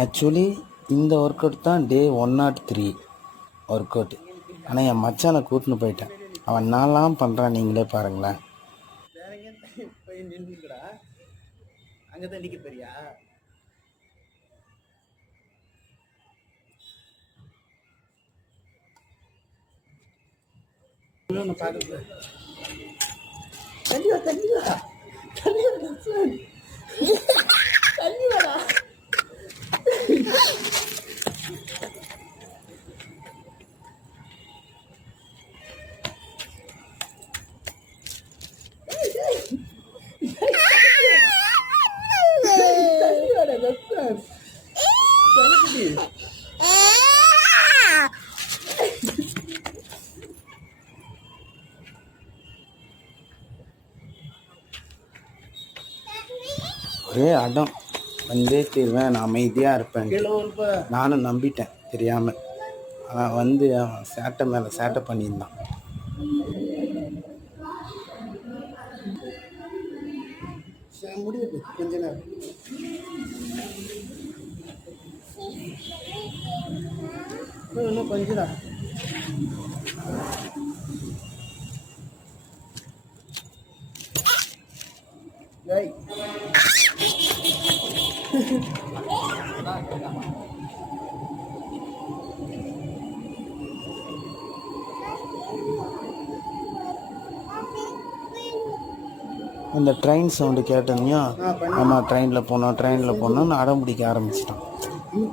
Actually இந்த work out தான் டே 103 work out. ஆனால் என் மச்சானை கூட்டின்னு போயிட்டேன். அவன் நான்லாம் பண்ணுறான், நீங்களே பாருங்களேன். அங்கே தான் நிற்க போறியா? ஒரே அடம், வந்தே தீர்வேன், நான் அமைதியாக இருப்பேன். நானும் நம்பிட்டேன் தெரியாமல். அவன் வந்து அவன் சேட்டை மேலே சேட்டை பண்ணியிருந்தான். முடியாது கொஞ்ச நேரம். இன்னும் கொஞ்சம் தான். அந்த ட்ரெயின் சவுண்டு கேட்டோம்னா ஆமாம் ட்ரெயினில் போனோம்னு அடம் பிடிக்க ஆரம்பிச்சிட்டோம்.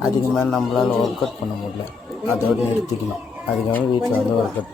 அதுக்கு மேலே நம்மளால் ஒர்க் அவுட் பண்ண முடியல, அதோடு நிறுத்திக்கணும். அதுக்காக வீட்டில் வந்து ஒர்க் அவுட்